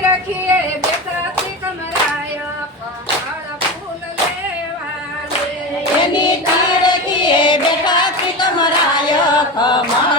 ઊભી રાખીએ બેટાથી કમરાય કમળ ફૂલ લેવા એની તારકીએ બેટાથી કમરાય કમળ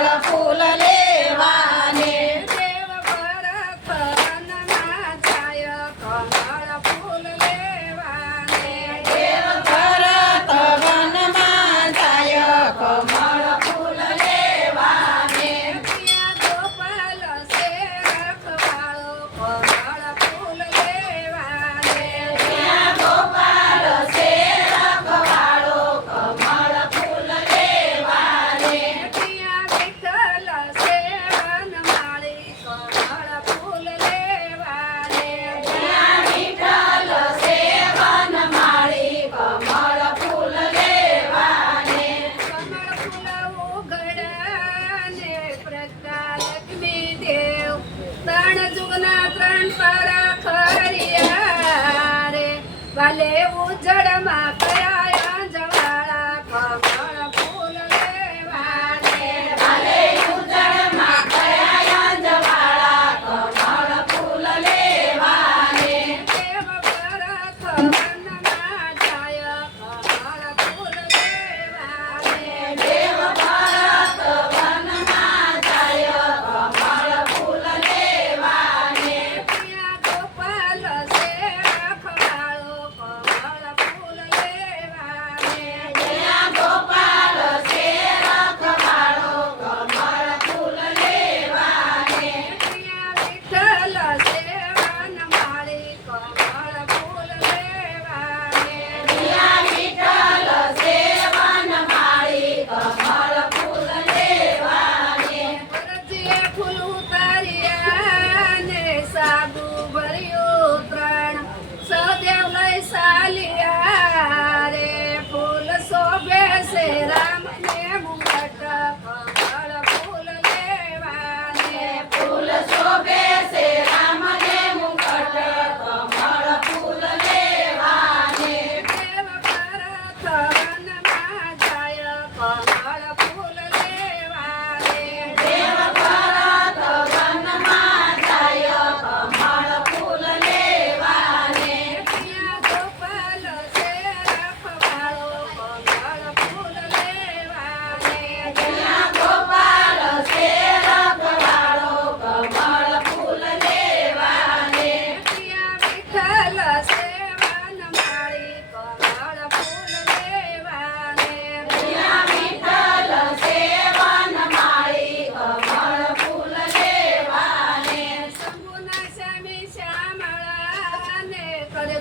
ભલે ઉજળમાં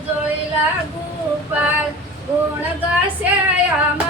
જોઈ લાગુ પાર ગુણ ગાશે આમાં